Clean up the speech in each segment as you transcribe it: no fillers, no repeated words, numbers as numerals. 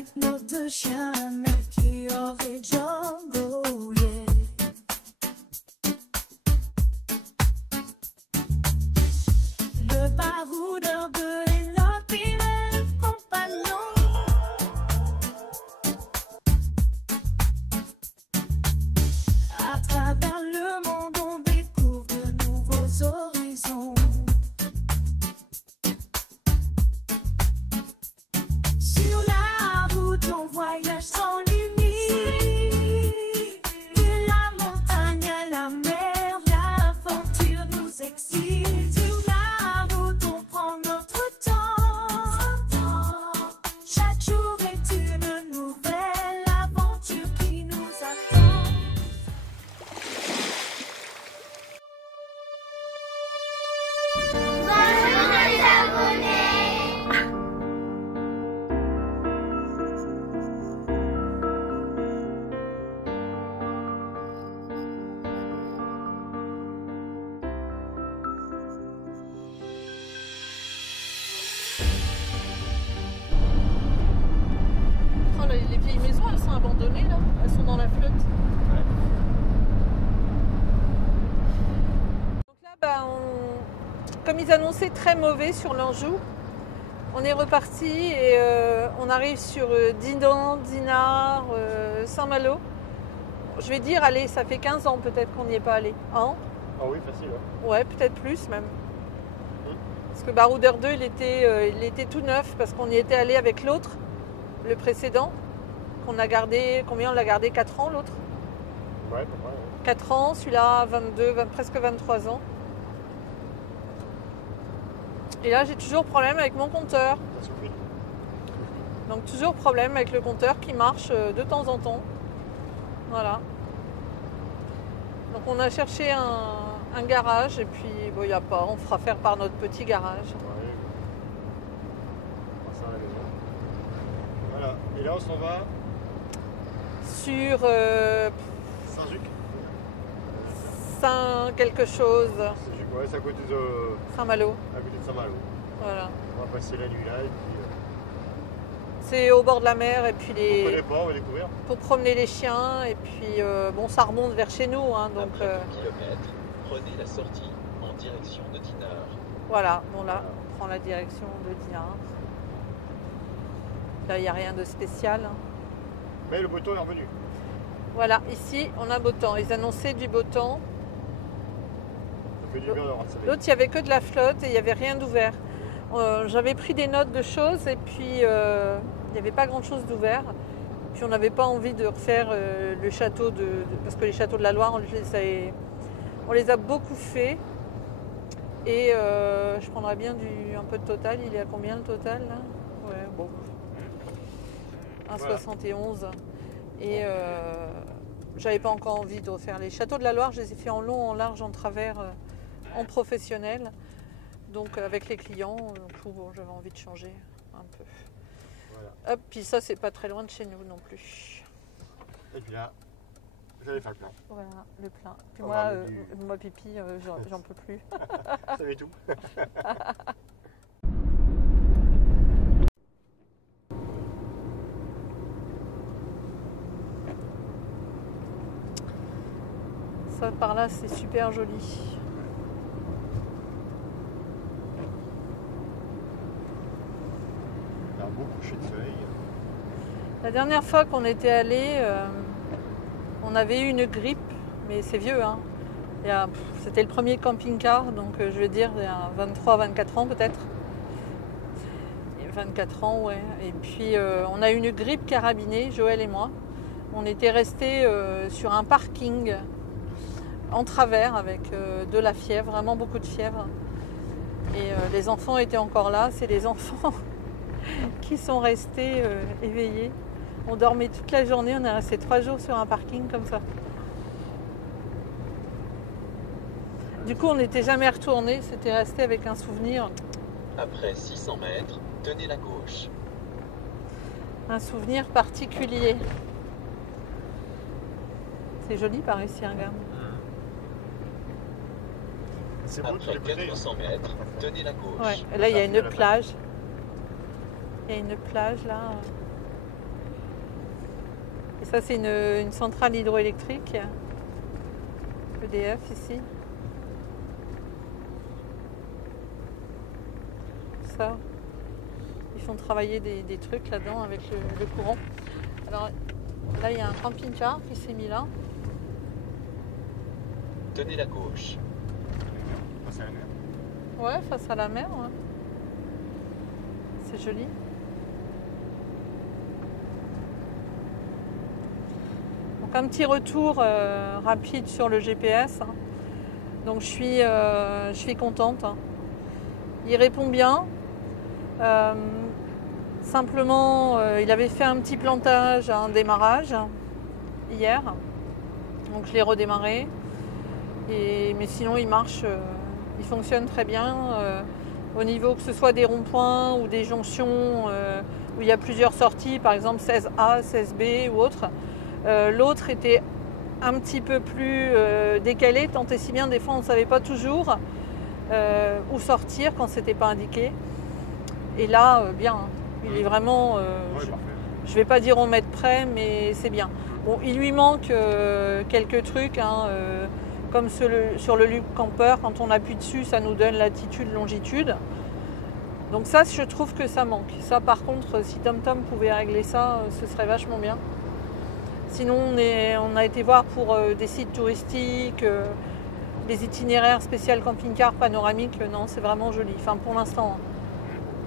like no the shine that you're the jungle, yeah. Le baroudeur de l'ordinaire compagnon. À travers le monde, on découvre de nouveaux horizons. Sur la route, on voyage sans limite. De la montagne à la mer, l'aventure nous excite. Sur la route, on prend notre temps. Chaque jour est une nouvelle aventure qui nous attend. Bonjour les abonnés. Oh, les vieilles maisons, elles sont abandonnées là, elles sont dans la flotte. Donc là, bah, comme ils annonçaient très mauvais sur l'Anjou, on est reparti et on arrive sur Dinan, Dinard, Saint-Malo. Je vais dire, allez, ça fait 15 ans peut-être qu'on n'y est pas allé. Hein? Ah oui, facile. Ouais, peut-être plus même. Parce que Baroudeur 2, il était tout neuf parce qu'on y était allé avec l'autre, le précédent, qu'on a gardé, combien on l'a gardé? 4 ans l'autre? Ouais, pas mal. 4 ans, celui-là 22, presque 23 ans. Et là j'ai toujours problème avec mon compteur. Ça suffit. Donc toujours problème avec le compteur qui marche de temps en temps. Voilà. Donc on a cherché un garage et puis bon, il n'y a pas, on fera faire par notre petit garage. Ouais. On passe à la maison. Voilà. Et là, on s'en va. Sur Saint-Juc. Saint quelque chose, Saint-Juc, ouais, c'est à côté de Saint-Malo. Saint-Malo. Voilà. On va passer la nuit là et puis. C'est au bord de la mer et puis On ne connaît pas, on va découvrir. pour promener les chiens et puis bon ça remonte vers chez nous hein, donc Après 2 kilomètres, prenez la sortie en direction de Dinard. voilà, bon là on prend la direction de Dinard. Là il n'y a rien de spécial. Hein. Mais le beau temps est revenu. Voilà, ici on a beau temps, ils annonçaient du beau temps. Ça fait du bien d'avoir ça. L'autre il n'y avait que de la flotte et il n'y avait rien d'ouvert. J'avais pris des notes de choses et puis il n'y avait pas grand chose d'ouvert. Puis on n'avait pas envie de refaire le château parce que les châteaux de la Loire on les a beaucoup fait. Et je prendrais bien un peu de total. Il est à combien le total là? Ouais, bon. 1,71. Et j'avais pas encore envie de refaire les châteaux de la Loire. Je les ai fait en long, en large, en travers, en professionnel. Donc avec les clients, bon, j'avais envie de changer un peu. Voilà. Hop, puis ça c'est pas très loin de chez nous non plus. Et puis là, vous allez faire le plein. Voilà, le plein. Puis On moi, va ramener moi pipi, j'en peux plus. Vous savez tout. Ça par là c'est super joli. Il y a un beau coucher de soleil. La dernière fois qu'on était allé, on avait eu une grippe, mais c'est vieux. Hein. C'était le premier camping-car, donc je veux dire il y a 23-24 ans peut-être. 24 ans, ouais. Et puis on a eu une grippe carabinée, Joël et moi. On était restés sur un parking en travers avec de la fièvre, vraiment beaucoup de fièvre. Et les enfants étaient encore là, c'est les enfants qui sont restés éveillés. On dormait toute la journée, on est resté 3 jours sur un parking comme ça. Du coup, on n'était jamais retourné, c'était resté avec un souvenir. Après 600 mètres, tenez la gauche. Un souvenir particulier. C'est joli par ici, regarde. C'est beau de tous Après les côtés. 400 mètres, tenez la gauche. Ouais, là il y a une plage. Il y a une plage là. Ça c'est une centrale hydroélectrique. EDF ici. Ça. Ils font travailler des trucs là-dedans avec le courant. Alors là il y a un camping-car qui s'est mis là. Tenez la gauche. Face à la mer. Ouais, face à la mer. Ouais. C'est joli. Donc un petit retour rapide sur le GPS. Hein. Donc je suis contente. Hein. Il répond bien. Simplement, il avait fait un petit plantage à un démarrage hier. Donc je l'ai redémarré. Mais sinon il marche, il fonctionne très bien. Au niveau que ce soit des ronds-points ou des jonctions où il y a plusieurs sorties, par exemple 16A, 16B ou autre. L'autre était un petit peu plus décalé, tant et si bien des fois on ne savait pas toujours où sortir quand c'était pas indiqué. Et là, bien, il est vraiment, je vais pas dire au mètre près, mais c'est bien. Bon, il lui manque quelques trucs, hein, comme sur le Loop Camper, quand on appuie dessus, ça nous donne latitude, longitude. Donc ça, je trouve que ça manque. Ça, par contre, si TomTom pouvait régler ça, ce serait vachement bien. Sinon, on a été voir pour des sites touristiques, les itinéraires spécial camping-car panoramique. Non, c'est vraiment joli. Enfin, pour l'instant, hein.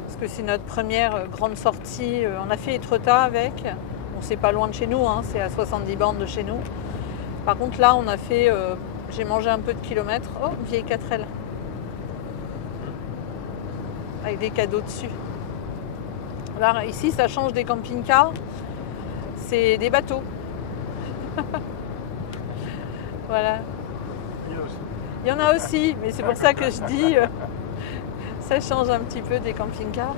Parce que c'est notre première grande sortie. On a fait Etretat avec. Bon, c'est pas loin de chez nous, hein, c'est à 70 bornes de chez nous. Par contre, là, on a fait... j'ai mangé un peu de kilomètres. Oh, vieille 4L. Avec des cadeaux dessus. Alors, ici, ça change des camping-cars. C'est des bateaux. Voilà. Il y en a aussi, mais c'est pour ça que je dis, ça change un petit peu des camping-cars.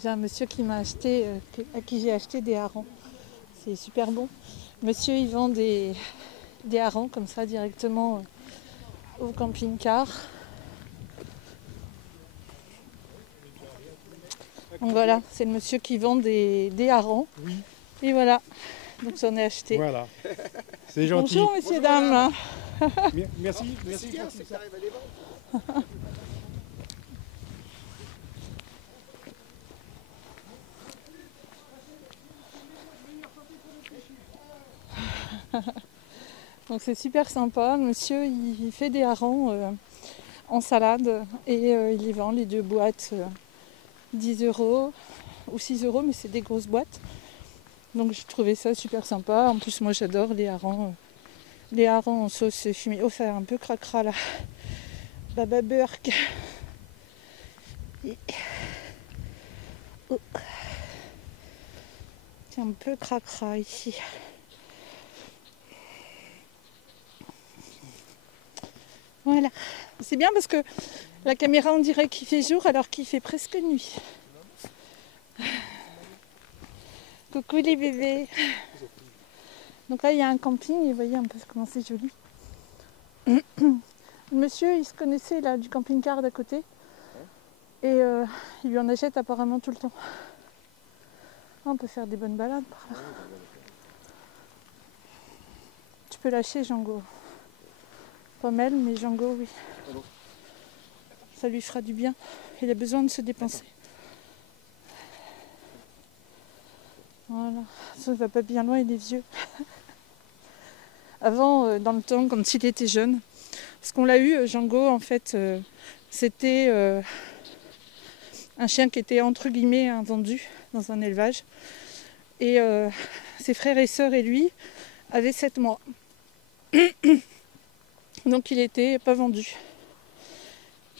J'ai un monsieur qui m'a acheté, à qui j'ai acheté des harengs. C'est super bon. Monsieur, il vend des harengs comme ça directement au camping-car. Donc voilà, c'est le monsieur qui vend des harengs. Oui. Et voilà, donc j'en ai acheté. Voilà. C'est gentil. Bonjour messieurs, dames. Merci. Donc c'est super sympa, monsieur il fait des harengs en salade et il les vend les 2 boîtes 10 € ou 6 € mais c'est des grosses boîtes. Donc j'ai trouvé ça super sympa. En plus moi j'adore les harengs en sauce fumée. Oh ça a un peu cracra là. Baba Burk. Oh. C'est un peu cracra ici. Voilà, c'est bien parce que la caméra on dirait qu'il fait jour alors qu'il fait presque nuit. Coucou les bébés. Donc là il y a un camping et vous voyez un peu comment c'est joli. Le monsieur il se connaissait là du camping-car d'à côté et il lui en achète apparemment tout le temps. On peut faire des bonnes balades par là. Tu peux lâcher Django. Pas Mel, mais Django, oui. Ça lui fera du bien. il a besoin de se dépenser. Voilà, ça va pas bien loin, il est vieux. Avant, dans le temps, quand il était jeune, parce qu'on l'a eu, Django, en fait, c'était un chien qui était entre guillemets vendu dans un élevage. Et ses frères et sœurs et lui avaient 7 mois. Donc il n'était pas vendu.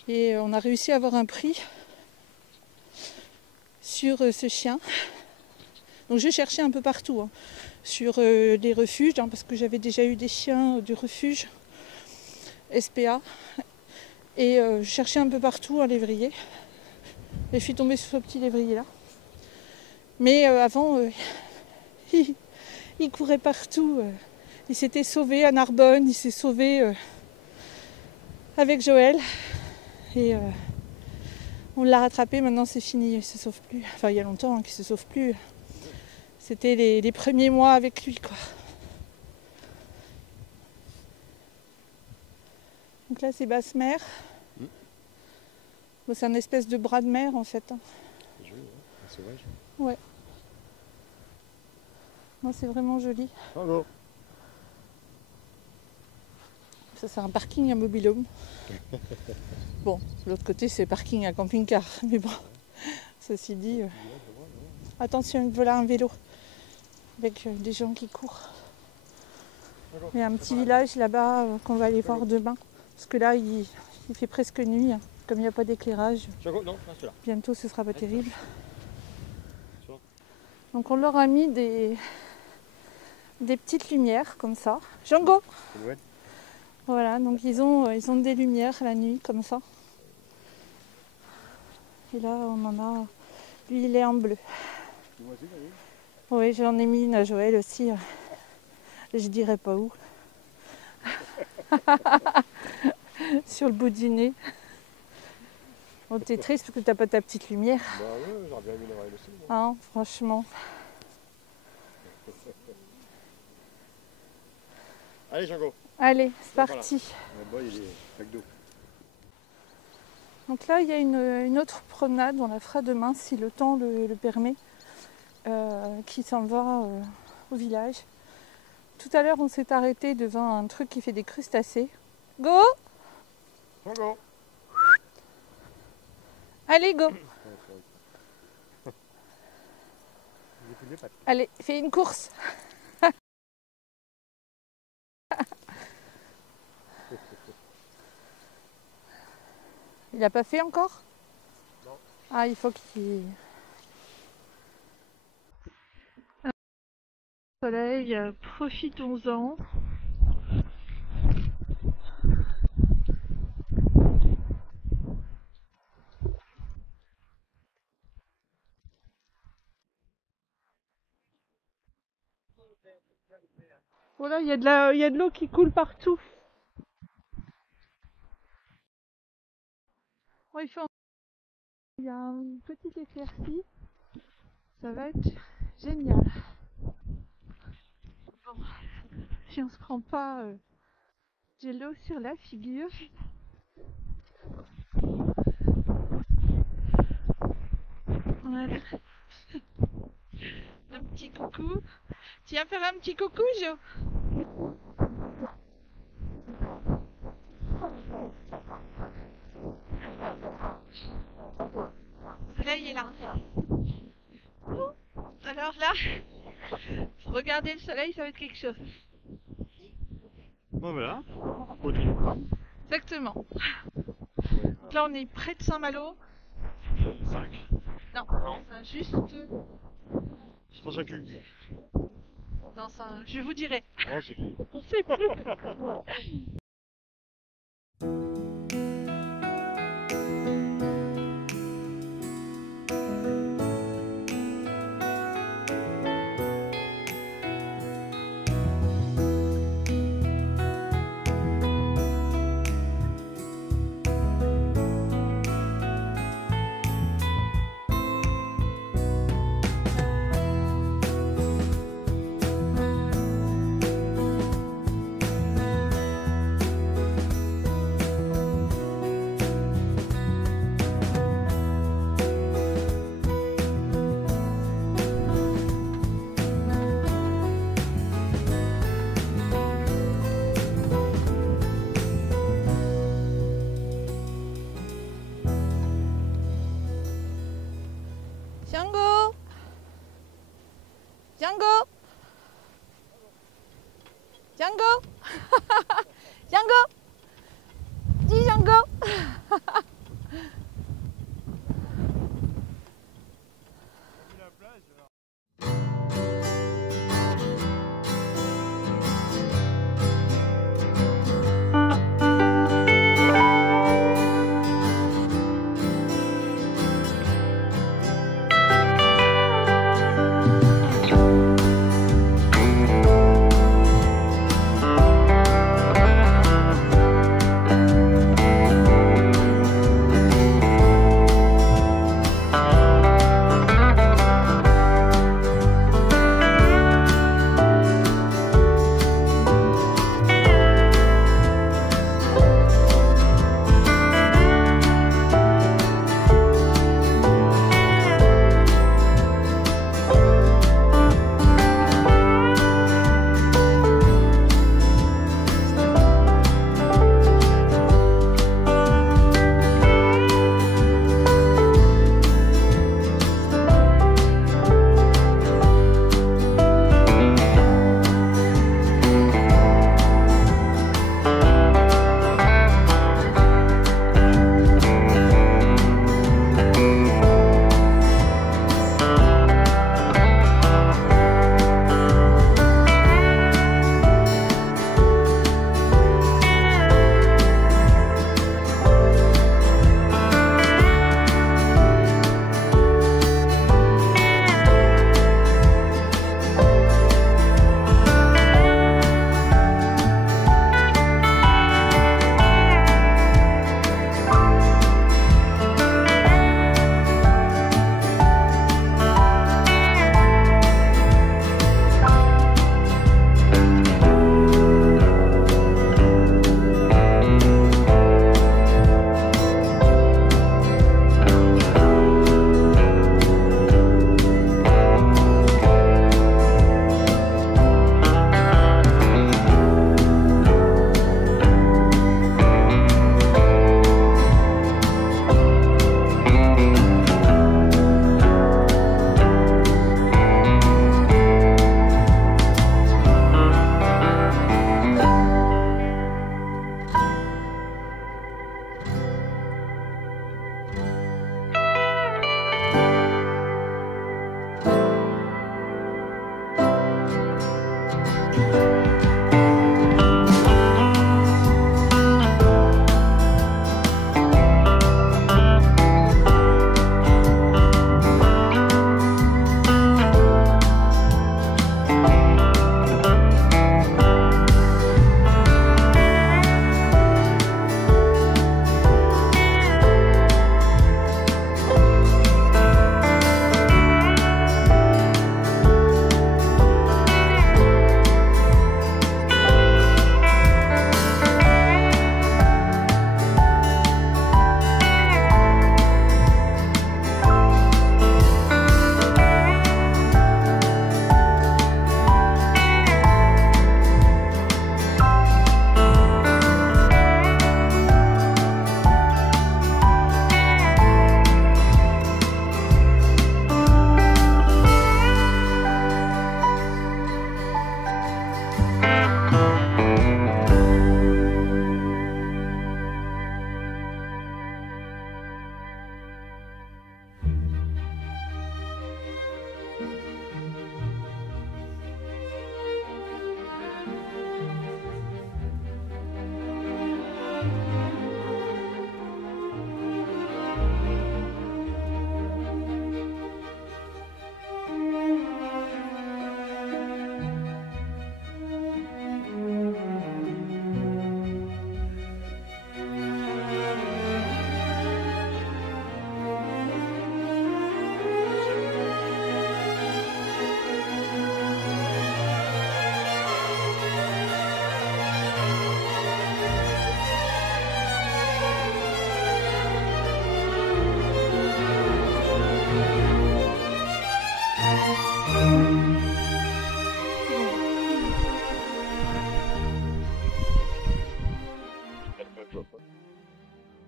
Et on a réussi à avoir un prix sur ce chien. Donc je cherchais un peu partout, hein, sur des refuges, hein, parce que j'avais déjà eu des chiens de refuge, SPA. Et je cherchais un peu partout un lévrier. Et je suis tombée sur ce petit lévrier là. Mais avant, il courait partout. Il s'était sauvé à Narbonne, il s'est sauvé avec Joël. Et on l'a rattrapé, maintenant c'est fini, il ne se sauve plus. Enfin, il y a longtemps qu'il ne se sauve plus. C'était les premiers mois avec lui, quoi. Donc là, c'est basse mer. Bon, c'est un espèce de bras de mer, en fait. Hein. C'est joli, hein, sauvage. Ouais. Non, c'est vraiment joli. Bravo. Ça, c'est un parking à mobil-home. Bon, de l'autre côté, c'est parking à camping-car. Mais bon, ceci dit... Attention, voilà un vélo. Avec des gens qui courent. Il y a un petit village là-bas qu'on va aller voir demain. Parce que là, il fait presque nuit. Hein. Comme il n'y a pas d'éclairage. Bientôt, ce sera pas terrible. Donc on leur a mis des petites lumières comme ça. Django! Voilà, donc ils ont des lumières la nuit comme ça. Et là on en a. Lui il est en bleu. Oui, j'en ai mis une à Joël aussi. Je dirais pas où. Sur le bout du nez. Oh, t'es triste parce que t'as pas ta petite lumière. Bah ouais, j'aurais bien aimé l'avoir elle aussi. Hein, franchement. Allez, Django. Allez, c'est Voilà. parti. Le boy, il est avec d'eau. Donc là, il y a une autre promenade, on la fera demain si le temps le permet, qui s'en va au village. Tout à l'heure, on s'est arrêté devant un truc qui fait des crustacés. Go! Django. Allez, go! Allez, fais une course! Il n'a pas fait encore? Non. Ah, il faut qu'il... Soleil, profitons-en. Voilà, il y a de l'eau qui coule partout. Oh, il y a une petite éclaircie. Ça va être génial. Bon, si on se prend pas de l'eau sur la figure. Voilà. Un petit coucou. Tu viens faire un petit coucou, Jo? Le soleil est là. Alors là, regardez le soleil, ça va être quelque chose. Bon voilà. Exactement. Donc là, on est près de Saint-Malo. 5. Non, enfin, juste Dans un cul. dans un... Je vous dirai. Oh, c'est cool. On sait plus. Django! Django! Django! Django! Dis Django!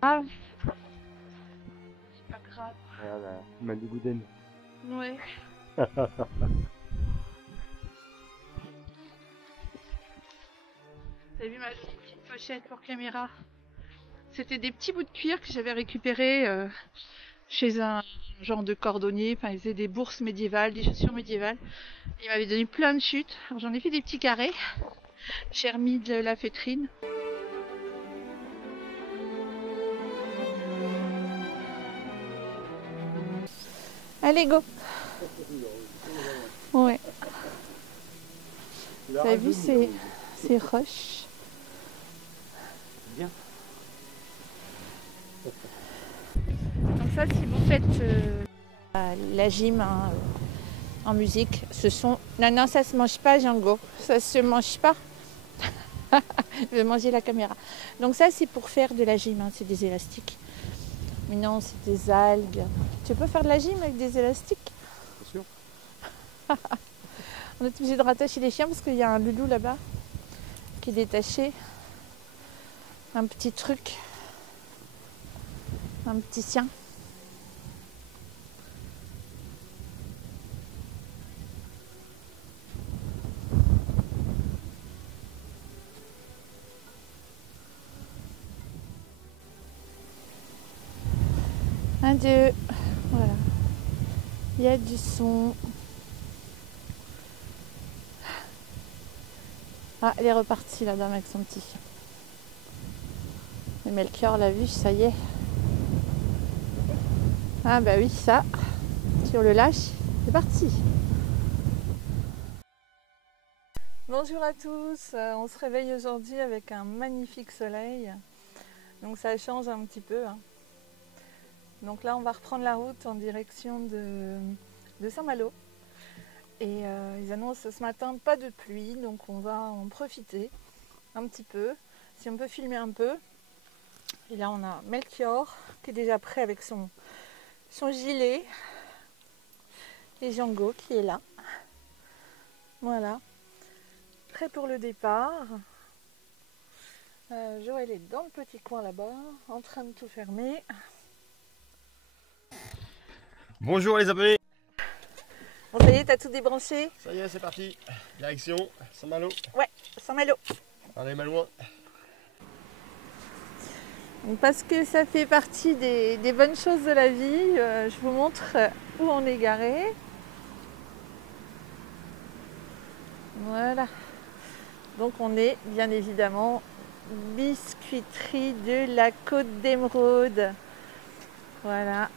grave. C'est pas grave. Regarde, Maligouden. Ouais. T'as vu ma petite pochette pour caméra? C'était des petits bouts de cuir que j'avais récupérés chez un genre de cordonnier. Enfin, ils faisaient des bourses médiévales, des chaussures médiévales. Il m'avait donné plein de chutes. Alors j'en ai fait des petits carrés. J'ai remis de la fétrine. Allez, go! Ouais. Vous avez vu ces roches? Bien. Donc ça, si vous faites la gym hein, en musique, ce sont... Non, ça se mange pas, Django. Ça se mange pas. Je vais manger la caméra. Donc ça, c'est pour faire de la gym. Hein, c'est des élastiques. Mais non, c'est des algues. Tu peux faire de la gym avec des élastiques? Bien sûr. On est obligé de rattacher les chiens parce qu'il y a un loulou là-bas qui est détaché. Un petit truc. Un petit sien. Un, deux. Voilà. Il y a du son. Ah, elle est repartie la dame avec son petit chien. Et Melchior l'a vu, ça y est. Ah bah oui, ça. Si on le lâche, c'est parti. Bonjour à tous, on se réveille aujourd'hui avec un magnifique soleil. Donc ça change un petit peu. Hein. Donc là, on va reprendre la route en direction de Saint-Malo. Et ils annoncent ce matin pas de pluie, donc on va en profiter un petit peu. Si on peut filmer un peu. Et là, on a Melchior qui est déjà prêt avec son gilet. Et Django qui est là. Voilà. Prêt pour le départ. Joël est dans le petit coin là-bas, en train de tout fermer. Bonjour les abonnés. Bon, ça y est, t'as tout débranché? Ça y est, c'est parti. Direction Saint-Malo. Ouais, Saint-Malo. Allez, mal loin. Parce que ça fait partie des bonnes choses de la vie, je vous montre où on est garé. Voilà. Donc on est bien évidemment biscuiterie de la Côte d'Émeraude. Voilà.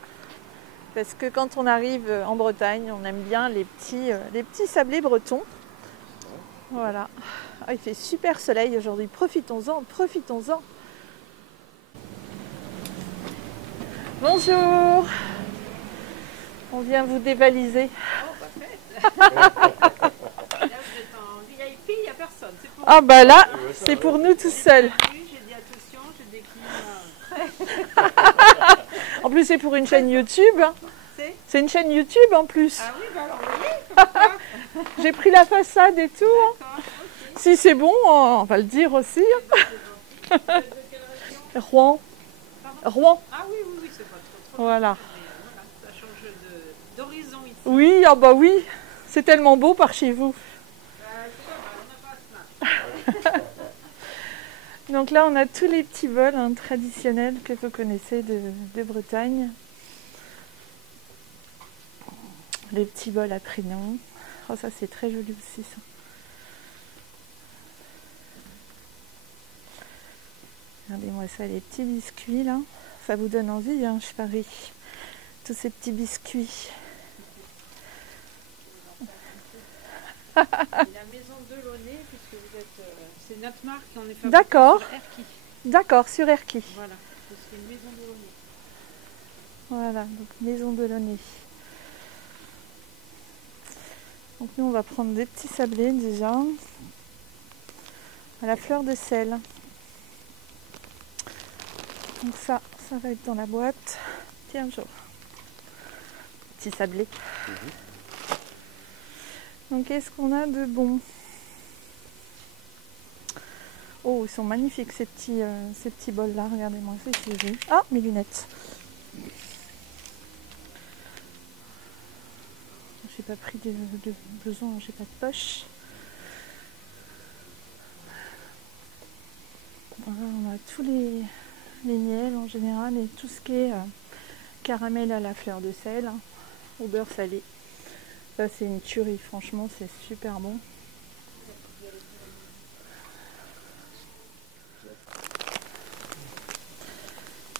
Parce que quand on arrive en Bretagne, on aime bien les petits sablés bretons. Voilà. Ah, il fait super soleil aujourd'hui. Profitons-en, profitons-en. Bonjour. On vient vous dévaliser. Là, vous êtes en VIP, il n'y a personne. C'est pour Ah bah là, c'est pour nous tout seuls. j'ai dit attention, je décline. En plus, c'est pour une chaîne YouTube. Hein. C'est une chaîne YouTube en plus. Ah oui, bah alors vous voyez, J'ai pris la façade et tout. Hein. d'accord, ok. Si c'est bon, on va le dire aussi. C'est gentil. De quelle région? Rouen. Rouen. Ah oui, oui, oui, c'est pas trop. Voilà. Mais, voilà, ça change d'horizon ici. Oui, ah bah oui. C'est tellement beau par chez vous. C'est pas mal, on n'a pas à se plaindre. Donc là, on a tous les petits bols hein, traditionnels que vous connaissez de Bretagne. Les petits bols à prénom. Oh, ça, c'est très joli aussi, ça. Regardez-moi ça, les petits biscuits, là. Ça vous donne envie, hein, je parie. Tous ces petits biscuits. La maison de Launay, puisque vous êtes. C'est notre marque, on est fabriqué D'accord. sur Erquy. D'accord, sur Erquy. Voilà, c'est une maison de Launay. Voilà, donc maison de Launay. Donc nous, on va prendre des petits sablés déjà. À la fleur de sel. Donc ça va être dans la boîte. Tiens, jour. Petit sablé. Donc qu'est-ce qu'on a de bon? Oh, ils sont magnifiques ces petits bols là. Regardez-moi, c'est vu. Ah, mes lunettes. j'ai pas pris de blouson, j'ai pas de poche. Voilà, on a tous les miels en général et tout ce qui est caramel à la fleur de sel au beurre salé. Ça c'est une tuerie, franchement c'est super bon.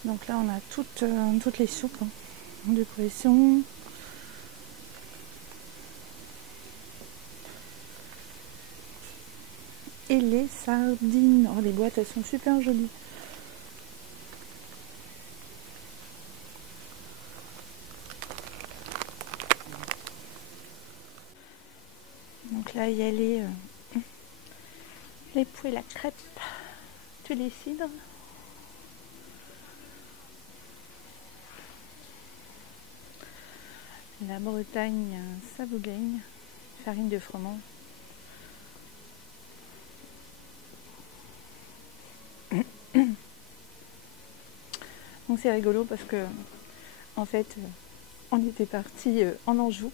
Donc là on a toutes les soupes de poisson. Et les sardines. Oh, les boîtes elles sont super jolies. Donc là il y a les poêles à crêpes, tous les cidres. La Bretagne Sabougagne, farine de froment. Donc c'est rigolo parce que en fait on était parti en Anjou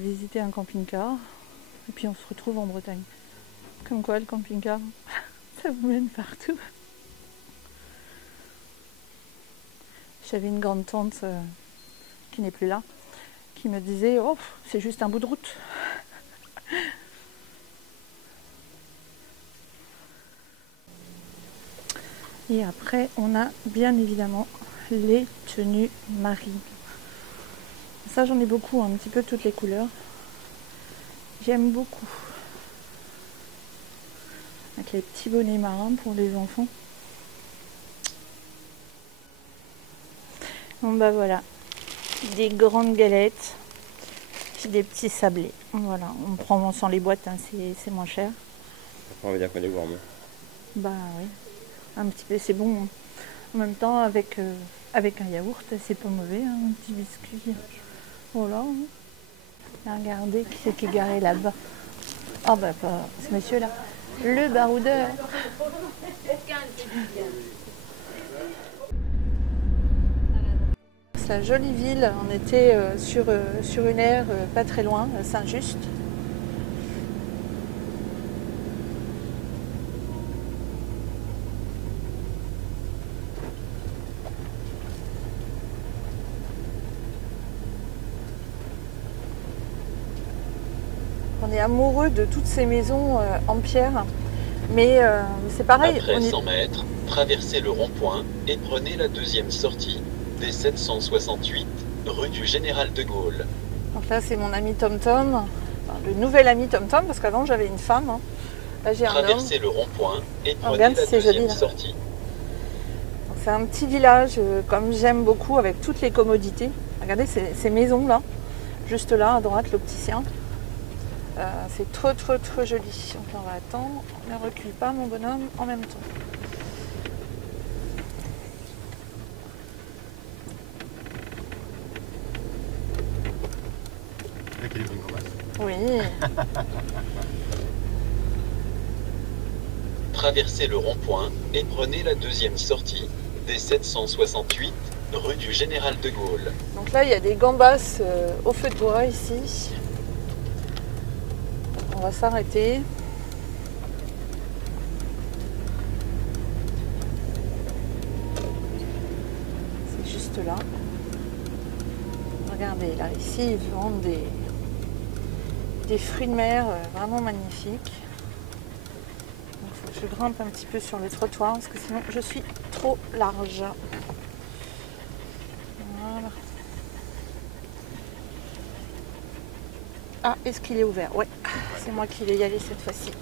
visiter un camping-car et puis on se retrouve en Bretagne. Comme quoi le camping-car ça vous mène partout. J'avais une grande tante qui n'est plus là, qui me disait oh c'est juste un bout de route. Et après on a bien évidemment les tenues marines. Ça j'en ai beaucoup, un petit peu toutes les couleurs. J'aime beaucoup. Avec les petits bonnets marins pour les enfants. Bon bah voilà. Des grandes galettes, puis des petits sablés. Voilà, on prend sans les boîtes, hein, c'est moins cher. On va dire qu'on est gourmand. Bah oui, un petit peu, c'est bon. Hein. En même temps, avec un yaourt, c'est pas mauvais, hein, un petit biscuit. Voilà. Hein. Regardez qui c'est qui est garé là-bas. Ah bah pas ce monsieur-là, le baroudeur. La jolie ville, on était sur une aire pas très loin, Saint-Just. On est amoureux de toutes ces maisons en pierre, mais c'est pareil. Après 100 mètres, traversez le rond-point et prenez la deuxième sortie. Des 768, rue du Général de Gaulle. Donc là, c'est mon ami Tom Tom, enfin, le nouvel ami Tom Tom, parce qu'avant j'avais une femme. Hein. Là, j'ai un homme. Traversez le rond-point et prenez regarde, la c'est deuxième joli, sortie. C'est un petit village, comme j'aime beaucoup, avec toutes les commodités. Regardez ces maisons-là, juste là, à droite, l'opticien. C'est trop joli. Donc là, on va attendre. Ne recule pas, mon bonhomme, en même temps. Oui. Traversez le rond-point et prenez la deuxième sortie des 768 rue du Général de Gaulle. Donc là, il y a des gambas au feu de bois ici. On va s'arrêter. C'est juste là. Regardez, là, ici, ils vendent des fruits de mer vraiment magnifiques. Il faut que je grimpe un petit peu sur le trottoir parce que sinon je suis trop large. Voilà. Ah, est-ce qu'il est ouvert? Ouais, c'est moi qui vais y aller cette fois-ci.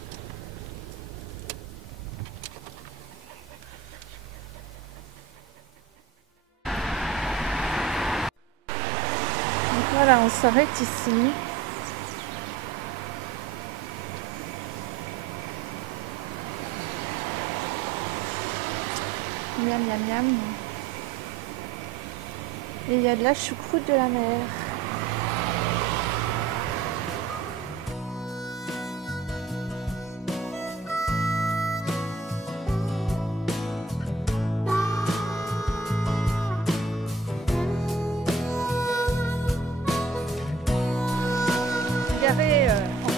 Donc voilà, on s'arrête ici. Miam, miam, miam. Et il y a de la choucroute de la mer.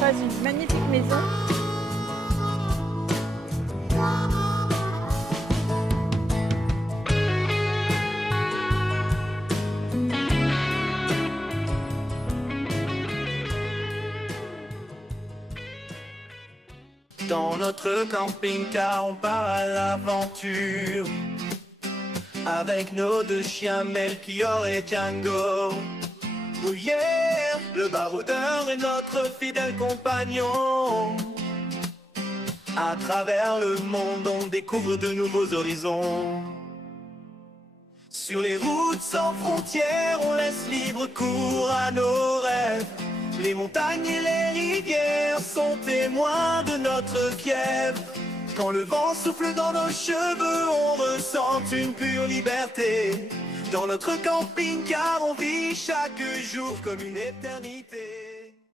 face une magnifique maison. Dans notre camping-car, on part à l'aventure avec nos deux chiens Melchior et Django. Oh yeah, le baroudeur est notre fidèle compagnon. À travers le monde, on découvre de nouveaux horizons. Sur les routes sans frontières, on laisse libre cours à nos rêves. Les montagnes et les rivières sont témoins de notre fièvre. Quand le vent souffle dans nos cheveux, on ressent une pure liberté. Dans notre camping-car, on vit chaque jour comme une éternité.